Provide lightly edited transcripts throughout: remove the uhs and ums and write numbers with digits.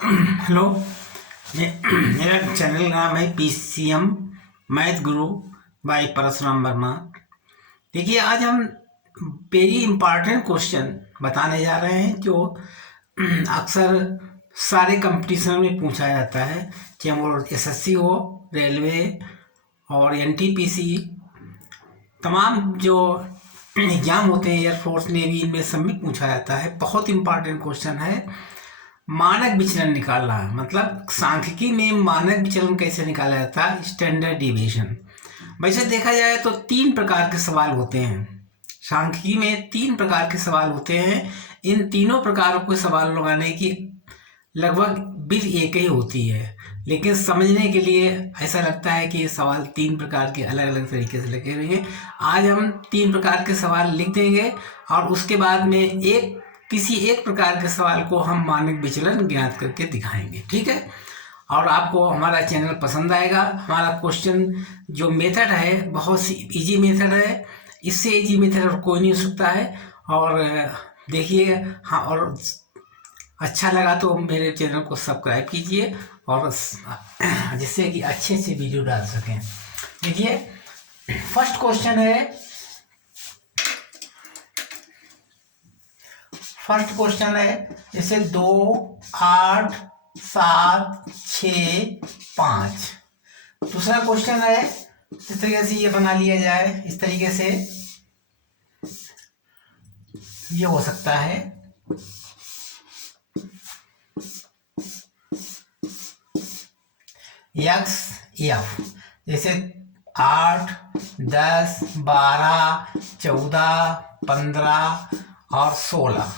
Hello. मेरा channel नाम है PCM मैथ गुरु बाय परशुराम वर्मा। देखिए, आज हम वेरी इम्पॉर्टेंट क्वेश्चन बताने जा रहे हैं जो अक्सर सारे कंपटीशन में पूछा जाता है, चाहे वो SSC हो, रेलवे और NTPC, तमाम जो एग्जाम होते हैं एयरफोर्स नेवी, इनमें सब में पूछा जाता है। बहुत इम्पॉर्टेंट क्वेश्चन है। मानक विचलन निकालना है, मतलब सांख्यिकी में मानक विचलन कैसे निकाला जाता है, स्टैंडर्ड डिविएशन। वैसे देखा जाए तो 3 प्रकार के सवाल होते हैं सांख्यिकी में। 3 प्रकार के सवाल होते हैं। इन तीनों प्रकारों के सवाल लगाने की लगभग विधि एक ही होती है, लेकिन समझने के लिए ऐसा लगता है कि ये सवाल 3 प्रकार के अलग अलग तरीके से लिखे हुए हैं। आज हम 3 प्रकार के सवाल लिख देंगे और उसके बाद में किसी एक प्रकार के सवाल को हम मानक विचलन ज्ञात करके दिखाएंगे, ठीक है। और आपको हमारा चैनल पसंद आएगा। हमारा क्वेश्चन जो मेथड है बहुत सी इजी मेथड है, इससे इजी मेथड और कोई नहीं हो सकता है। और देखिए, हाँ, और अच्छा लगा तो मेरे चैनल को सब्सक्राइब कीजिए और जिससे कि अच्छे से वीडियो डाल सकें। देखिए, फर्स्ट क्वेश्चन है जैसे 2, 8, 7, 6, 5। दूसरा क्वेश्चन है, इस तरीके से ये बना लिया जाए, इस तरीके से ये हो सकता है। X F जैसे 8, 10, 12, 14, 15 और 16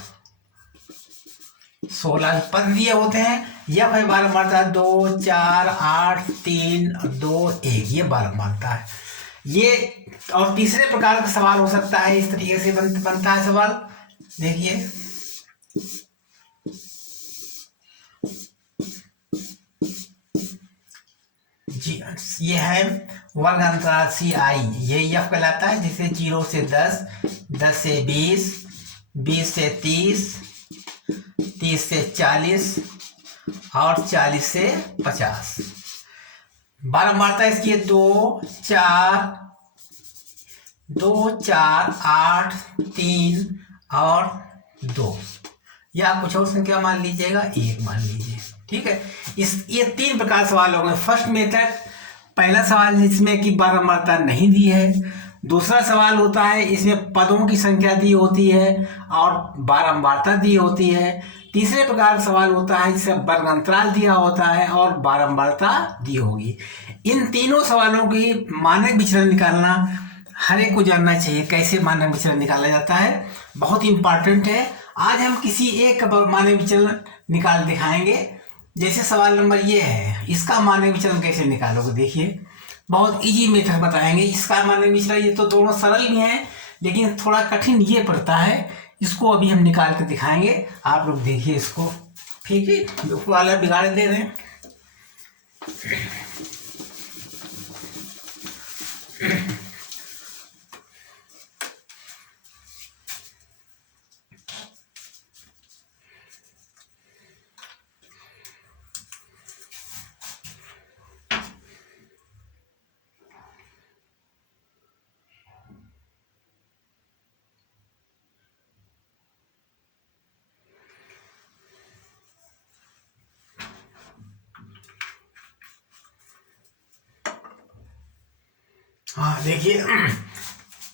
पद दिए होते हैं। यह है 12 मारता है, 2, 4, 8, 3, 2, 1, ये 12 मारता है ये। और तीसरे प्रकार का सवाल हो सकता है, इस तरीके से बनता है सवाल। देखिए, जी, ये है वर्ग अंतराल CI, ये F कहलाता है। जैसे 0 से 10, 10 से 20, 20 से 30, 30 से 40 और 40 से 50। 12 मारता है इसकी 2, 4, 8, 3 और 2, या कुछ और संख्या मान लीजिएगा, 1 मान लीजिए, ठीक है। ये 3 प्रकार सवाल हो गए। फर्स्ट मेथड, पहला सवाल जिसमें कि बारंबारता नहीं दी है। दूसरा सवाल होता है, इसमें पदों की संख्या दी होती है और बारंबारता दी होती है। तीसरे प्रकार सवाल होता है जिसमें वर्ग अंतराल दिया होता है और बारंबारता दी होगी। इन तीनों सवालों की मानक विचलन निकालना हर एक को जानना चाहिए। कैसे मानक विचलन निकाला जाता है, बहुत इंपॉर्टेंट है। आज हम किसी एक का मानक विचलन निकाल दिखाएंगे। जैसे सवाल नंबर ये है, इसका मानक विचलन कैसे निकालोगे। देखिए, बहुत इजी मेथड बताएंगे इसका मानक विचलन। ये तो दोनों सरल भी हैं, लेकिन थोड़ा कठिन ये पड़ता है। इसको अभी हम निकाल कर दिखाएंगे, आप लोग देखिए इसको, ठीक है। वाला बिगाड़ दे रहे हैं। हाँ, देखिए,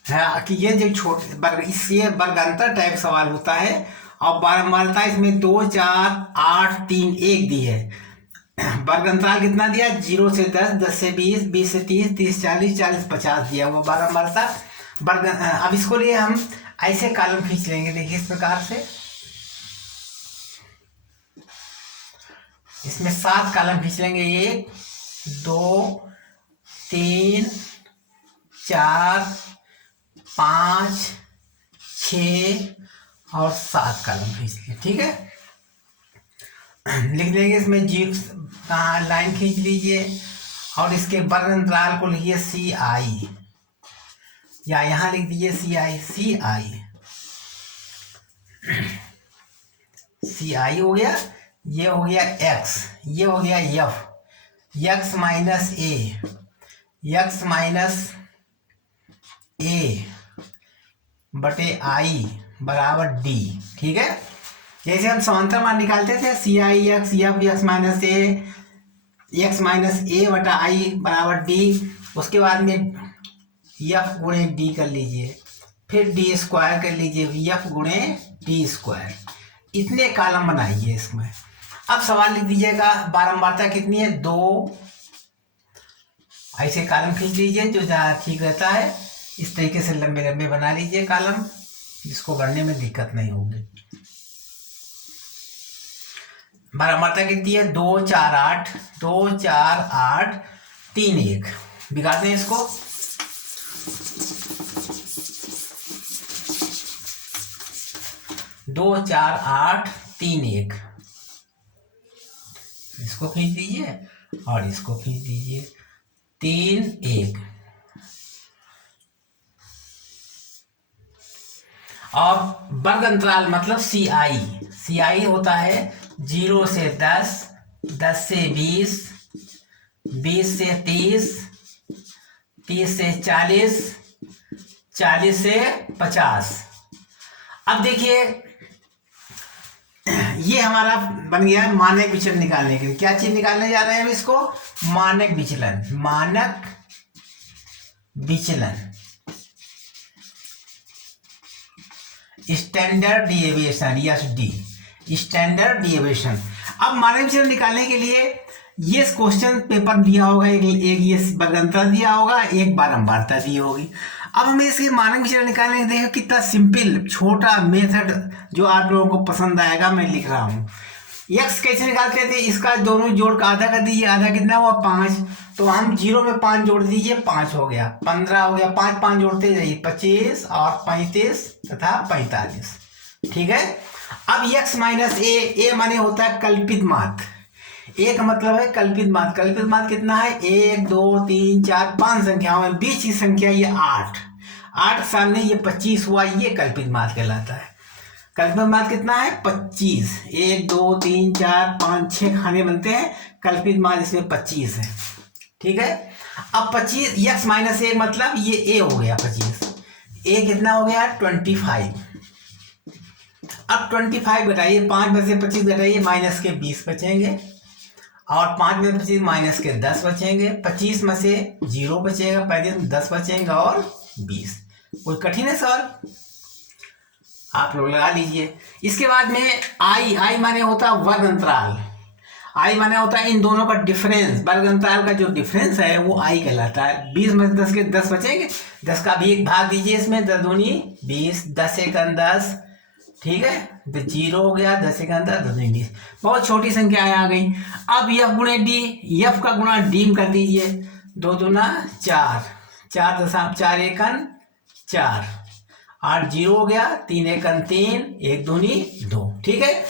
है कि ये जो छोटे वर्ग, इससे वर्गांतर टाइप सवाल होता है और बारंबारता इसमें 2, 4, 8, 3, 1 दी है। वर्ग अंतराल कितना दिया, 0 से 10, 10 से 20, 20 से 30, 30 40, 40 50 दिया हुआ बारंबारता वर्ग। अब इसको लिए हम ऐसे कॉलम खींच लेंगे। देखिए, इस प्रकार से इसमें 7 कॉलम खींच लेंगे। 1, 2, 3, 4, 5, 6 और 7 कॉलम खींच लिए, ठीक है। लिख देंगे इसमें लाइन खींच लीजिए और इसके वर्ग अंतराल को लिखिए CI, या यहां लिख दीजिए CI हो गया। ये हो गया x, ये हो गया f, x माइनस ए बटे आई बराबर डी। ठीक है, जैसे हम समांतर मान निकालते थे सी आई एक्स एफ एक्स माइनस ए बटा आई बराबर डी, उसके बाद में एफ गुणे डी कर लीजिए, फिर डी स्क्वायर कर लीजिए, एफ गुणे डी स्क्वायर, इतने कॉलम बनाइए इसमें। अब सवाल लिख दीजिएगा बारंबारता कितनी है, 2, ऐसे कॉलम खींच लीजिए जो जहाँ ठीक रहता है, इस तरीके से लंबे लंबे बना लीजिए कॉलम, जिसको भरने में दिक्कत नहीं होगी। बारंबारता कितनी है, 2 4 8, 2 4 8 3 1, बिगाड़ते हैं इसको। दो 4 8 3 1, इसको खींच दीजिए और इसको खींच दीजिए, 3 1। और वर्ग अंतराल मतलब सी आई होता है 0 से 10, 10 से 20, 20 से 30, 30 से 40, 40 से 50। अब देखिए ये हमारा बन गया मानक विचलन निकालने के लिए। क्या चीज निकालने जा रहे हैं हम इसको, मानक विचलन, standard deviation, yes D, standard deviation. अब मानक विचलन निकालने के लिए ये क्वेश्चन पेपर दिया होगा, एक ये वर्गांतर दिया होगा, एक बारंबारता दी होगी। अब हमें इसके मानक विचलन निकालने के, देखो कितना सिंपल छोटा मेथड जो आप लोगों को पसंद आएगा, मैं लिख रहा हूँ। एक्स कैसे निकालते थे, इसका दोनों जोड़ का आधा कर दीजिए, आधा कितना हुआ 5, तो हम 0 में 5 जोड़ दीजिए, 5 हो गया, 15 हो गया, 5 5 जोड़ते जाइए, 25 और 35 तथा 45। ठीक है, अब x माइनस ए माने होता है कल्पित मात, एक मतलब है कल्पित मात। कल्पित मात कितना है, 1 2 3 4 5 संख्याओं में बीच की संख्या ये 8 सामने ये 25 हुआ, ये कल्पित मात कहलाता है। कल्पित मात कितना है 25, 1 2 3 4 5 6 खाने बनते हैं, कल्पित मात इसमें 25 है। ठीक है, अब 25 x माइनस ए मतलब ये a हो गया 25, a कितना हो गया 25। अब 25 घटाइए, 5 में से 25 घटाइए, माइनस के 20 बचेंगे, और 5 में 25 माइनस के 10 बचेंगे, 25 में से 0 बचेगा, 35 में 10 बचेंगे और 20। कोई कठिन है सवाल, आप लोग लगा लीजिए। इसके बाद में आई माने होता है वर्ग अंतराल, आई माने होता है इन दोनों का डिफरेंस, वर्ग अंतराल का जो डिफरेंस है वो आई कहलाता है। 20 में से 10 के 10 बचेंगे, 10 का भी एक भाग दीजिए इसमें, 10 दूनी 20, 10 एकम 10, ठीक है, तो 0 हो गया, 10 एकम 10, 10 दूनी 20, बहुत छोटी संख्याएं आ गई। अब एफ गुणे डी, एफ का गुणा डी कर दीजिए, 2 दूना 4, 4 एकम 4, 8 0 हो गया, 3 एकम 3, 1 दूनी 2। ठीक है,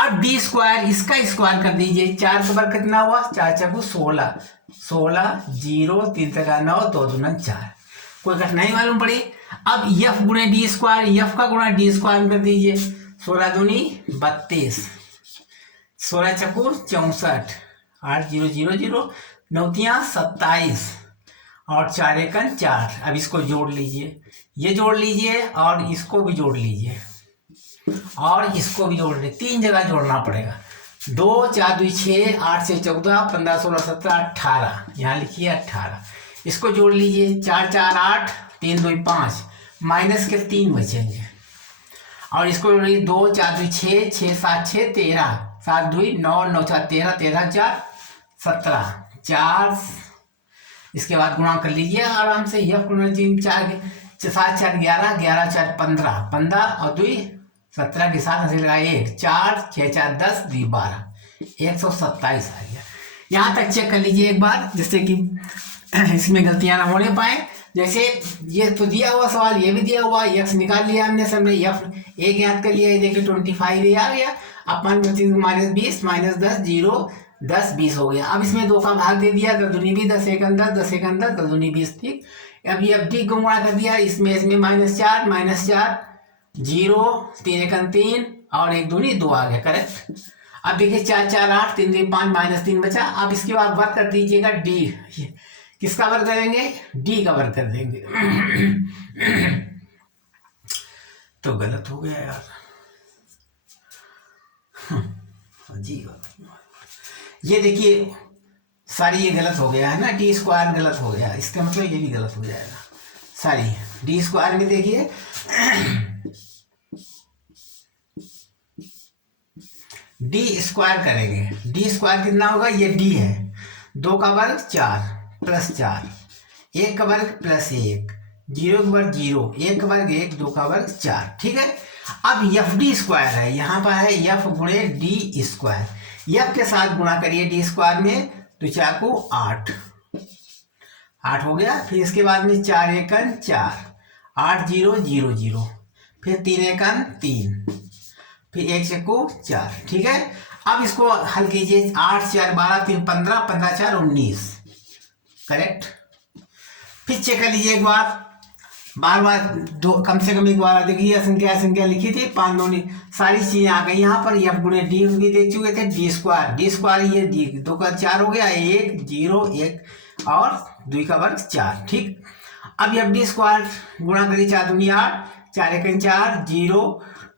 अब डी स्क्वायर, इसका स्क्वायर कर दीजिए, 4 के बार कितना हुआ, 4 चौको 16, 16 0 3 तका 9, 2 दूना 4, कोई कठिनाई मालूम पड़ी। अब एफ गुणे डी स्क्वायर, एफ का गुणा डी स्क्वायर कर दीजिए, 16 दूनी 32, 16 चौको 64, 8 0 0 0, 9 तिया 27 और 4 एकम 4। अब इसको जोड़ लीजिए, ये जोड़ लीजिए और इसको भी जोड़ लीजिए और इसको भी जोड़ लीजिए, 3 जगह जोड़ना पड़ेगा। 2 4 2 6, 8 से 14, 15 16 17 18, यहाँ लिखिए 18, इसको जोड़ लीजिए, 4 4 8, 3 2 5, माइनस के 3 बचेंगे, और इसको जोड़ लीजिए, 2 4 2 6, 6 7 6 13, 7 2 9 9 4 13, 13 4 17, 4, इसके बाद गुणा कर लीजिए आराम से, यह गुणा 3 4 7 4 11, 11 4 15, 15 और 2 17 के साथ हंसी लगाए 1, 4 6 4 10 2 12, 127 आ गया। यहाँ तक चेक कर लीजिए एक बार, जिससे कि इसमें गलतियां ना होने पाए। जैसे ये तो दिया हुआ सवाल, ये भी दिया हुआ, एक्स निकाल लिया हमने, सबने एफ एक याद कर लिया, ये देखिए 25 ये आ गया, अपन माइनस 20 माइनस 10 0 10 20 हो गया। अब इसमें 2 का भाग दे दिया, 10 दूनी 20, 10 एकम 10, 10 एकम 10, 10 दूनी 20। ठीक, अब ये डी को गुणा कर दिया, इसमें माइनस 4 0, 3 एकम 3 और 1 दूनी 2 आ गया, करेक्ट। अब देखिए 4 4 8 3 3 5 -3 बचा। अब इसके बाद वर्क कर दीजिएगा डी। किसका वर्क करेंगे? डी का वर्क कर देंगे। तो गलत हो गया यार जी। ये देखिए सारी ये गलत हो गया है ना, डी स्क्वायर गलत हो गया, इसका मतलब ये भी गलत हो जाएगा सारी। डी स्क्वायर में देखिए डी स्क्वायर करेंगे, डी स्क्वायर कितना होगा? ये डी है, 2 का वर्ग 4 प्लस 4, 1 का वर्ग प्लस 1, 0 का वर्ग 0, 1 का वर्ग 1, 2 का वर्ग 4। ठीक है। अब एफ डी स्क्वायर है, यहाँ पर है एफ गुणे डी स्क्वायर। एफ के साथ गुणा करिए डी स्क्वायर में, तो 4 को 8 हो गया। फिर इसके बाद में 4 एकन 4, 8 0 0 0, फिर 3 एकन 3, फिर 1 चक्को 4। ठीक है। अब इसको हल कीजिए, 8 4 12 3 15, 15 4 19, करेक्ट। फिर चेक कर लीजिए एक बार, बार बार दो कम से कम एक बार देखिए, संख्या लिखी थी 5 2 सारी चीजें आ गई यहाँ पर। एफ गुणे डी हम भी देख चुके थे, डी स्क्वायर ये डी 2 का 4 हो गया, 1 0 1 और 2 का वर्ग 4। ठीक। अब एफ डी स्क्वायर गुणा करिए, 4 दूनी 8, 4 एकन 4 0,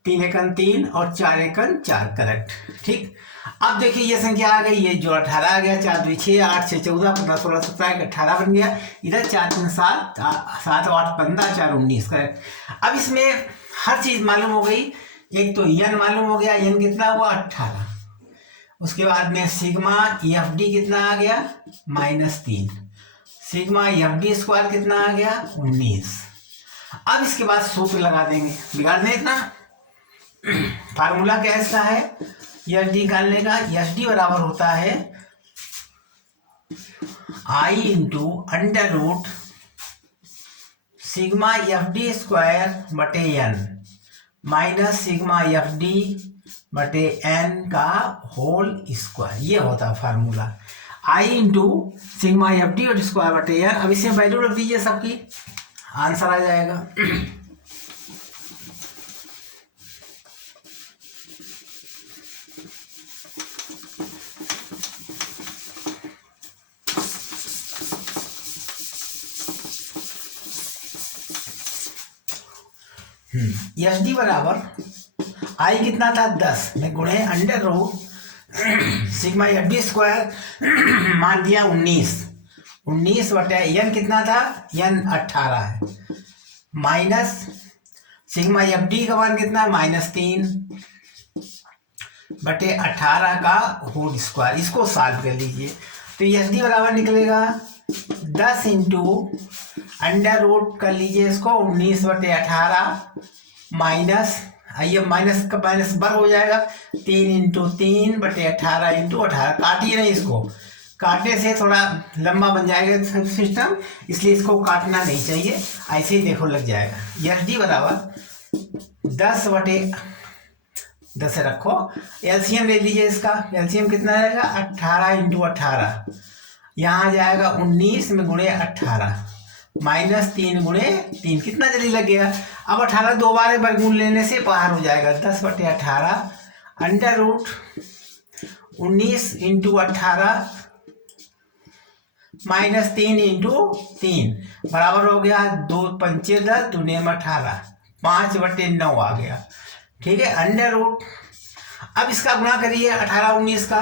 3 एकन 3 और 4 एकन 4, करेक्ट। ठीक। अब देखिए ये संख्या आ गई, ये जो 18 आ गया, 4 2 6 8 6 14 15 16 17 18 बन गया। इधर 4 3 7 7 8 15 4 19, करेक्ट। अब इसमें हर चीज मालूम हो गई। एक तो एन मालूम हो गया, एन कितना हुआ? 18। उसके बाद में सिग्मा एफ डी कितना आ गया? -3। सिग्मा एफ डी स्क्वायर कितना आ गया? 19। अब इसके बाद सूत्र लगा देंगे, बिगाड़ दें इतना। फार्मूला क्या इसका है एस डी निकालने का? एस डी बराबर होता है I into under root sigma F D square बटे N minus sigma F D बटे एन का होल स्क्वायर। ये होता है formula, I into sigma F D square बटे एन। अब इसमें वैल्यू रख दीजिए सबकी, आंसर आ जाएगा। एस डी बराबर आई कितना था? 10 में गुणे under root sigma F D square मान दिया 19 बटे एन कितना था? एन 18 है, माइनस सिग्मा एफ डी का मान कितना? -3 बटे 18 का होल स्क्वायर। इसको सॉल्व कर लीजिए तो एस डी बराबर निकलेगा 10 इंटू अंडर रूट कर लीजिए इसको 19 बटे 18 माइनस, आइए माइनस का माइनस बर हो जाएगा, 3 इंटू 3 बटे 18 इंटू 18। काटिए नहीं इसको, काटने से थोड़ा लंबा बन जाएगा सिस्टम, इसलिए इसको काटना नहीं चाहिए, ऐसे ही देखो लग जाएगा। एस डी बराबर 10 बटे 10 रखो, एलसीएम ले लीजिए इसका। एलसीएम कितना रहेगा? 18 इंटू 18, यहाँ आ जाएगा 19 में गुणे 18 -3 गुणे 3, कितना जल्दी लग गया। अब 18 दो बार वर्गमूल लेने से बाहर हो जाएगा, 10 बटे 18 अंडर रूट 19 इंटू 18 -3 इंटू 3 बराबर हो गया 2 पंचे 10 दूने में 18, 5 बटे 9 आ गया। ठीक है, अंडर रूट। अब इसका गुणा करिए 18 19 का,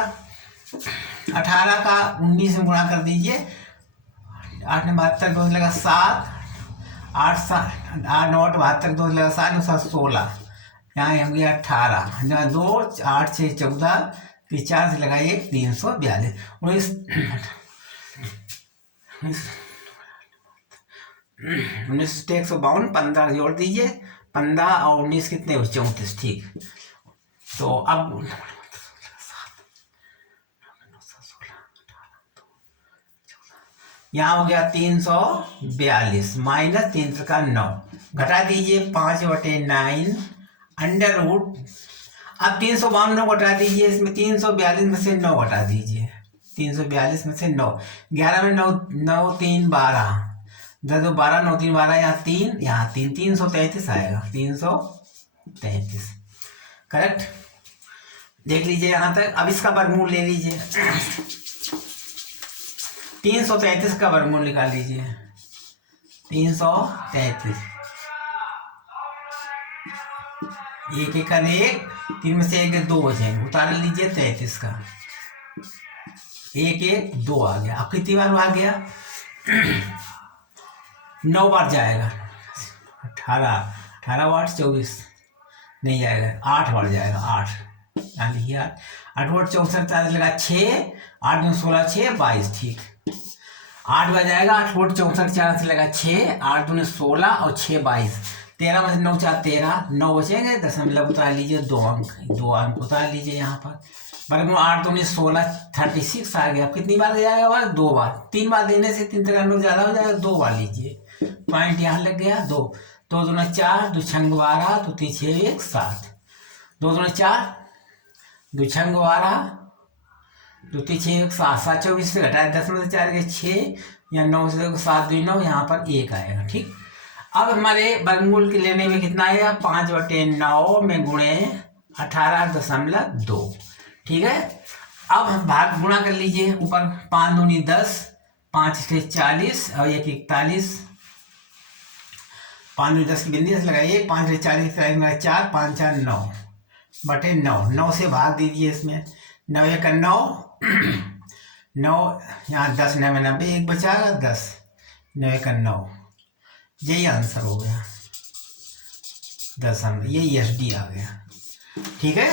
18 का 19 में गुणा कर दीजिए, 8 ने 72 2 लगा 7, 8 7 8 9 72 2 लगा 7 9 7 16, यहाँ हो गया 18, यहाँ 2 8 6 14, फिर 4 से लगाइए 342, 1952 15 जोड़ दीजिए, 15 और 19 कितने हुए? 34। ठीक, तो अब यहाँ हो गया 342 माइनस 3 का 9, घटा दीजिए 5 बटे 9 अंडर रूट। अब 352 घटा दीजिए, इसमें 342 में से 9 घटा दीजिए, 342 में से 9, 11 में 9 9 3 12, 10 2 12 9 3 12, यहाँ 3 यहाँ 3, 333 आएगा, 333 करेक्ट। देख लीजिए यहाँ तक। अब इसका वर्गमूल ले लीजिए, 333 का वर्गमूल निकाल लीजिए। 333, एक एक एक, 3 में से एक 2 बचेंगे, उतार लीजिए 33 का, एक एक 2 आ गया। अब कितनी बार आ गया? 9 बार जाएगा। 18 वाट 24 नहीं जाएगा, 8 बार जाएगा। 8 मान लीजिए, 8 वाट 64 चार्ज लगा 6, 8 में 16 6 22, ठीक 8 बार जाएगा। 8 वाट 64 चार्ज लगा 6, 8 में 16 और 6 22, 13 में से 9 4 13, 9 बचेंगे, दशमलव उतार लीजिए, 2 अंक उतार लीजिए यहाँ पर। वर्गमूल 8 दूनी 16, 36 आ गया। अब कितनी बार जाएगा? बार 2 बार। 3 बार देने से 3 का नंबर ज़्यादा हो जाएगा, 2 बार लीजिए। पॉइंट यहाँ लग गया। 2 2 दूना 4, 2 छंग 12, 2 3 6 1 7, 2 दूना 4, 2 छंग 12, 2 3 6 1 7, 7 24 से घटाए 10 में से 4 के 6, या 9 से 7 2 9, यहाँ पर 1 आएगा, ठीक। अब हमारे वर्गमूल के लेने में कितना आएगा? 5/9 में गुणे 18.2, ठीक है। अब हम भाग गुणा कर लीजिए, ऊपर 5 दूनी 10, 5 से 40 और 1 41, 5 दूनी 10 की बिंदी से लगाइए, 5 से 40 4, 5 4 9/9, 9 से भाग दीजिए इसमें, 9 1 9, 9 यहाँ 10 9 में 90, 1 बचाएगा 10, 9 1 9, यही आंसर हो गया। 10 ये SD आ गया, ठीक है।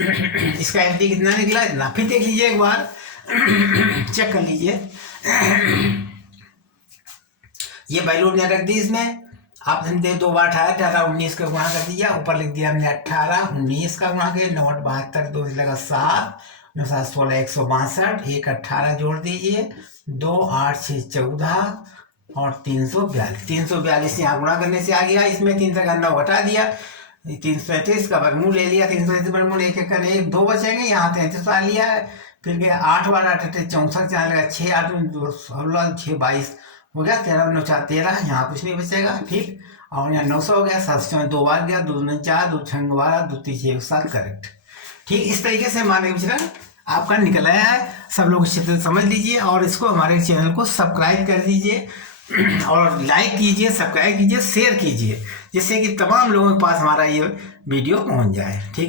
इसका SD कितना निकला? इतना। फिर देख लीजिए एक बार, चेक कर लीजिए। ये वैल्यू ने रख दी इसमें, आप दे 2 बार 18 18 19 का गुणा कर दिया, ऊपर लिख दिया हमने 18 19 का गुणा किया, 9 72, 2 लगा 7, 9 7 16 162, 1 18 जोड़ दीजिए, 2 8 6 14 और 342। 342 यहाँ गुणा करने से आ गया। इसमें 3 का 9 घटा दिया, 333 का वर्गमूल ले लिया। 333 वर्गमूल 1 1 1 2 बचेंगे, यहाँ 33 आ लिया है। फिर गया 8 बार 8 8 64, 4 लगा 6 8 16 6 22 हो गया, 13 9 4 13, यहाँ कुछ नहीं बचेगा, ठीक। और यहाँ 900 हो गया, 700 में 2 बार गया, 2 9 4, 2 6 12, 2 3 6 7, करेक्ट, ठीक। इस तरीके से हमारे विचरण आपका निकल आया है। सब लोग अच्छे से समझ लीजिए और इसको हमारे चैनल को सब्सक्राइब कर दीजिए और लाइक कीजिए, सब्सक्राइब कीजिए, शेयर कीजिए, जिससे कि तमाम लोगों के पास हमारा ये वीडियो पहुंच जाए, ठीक है।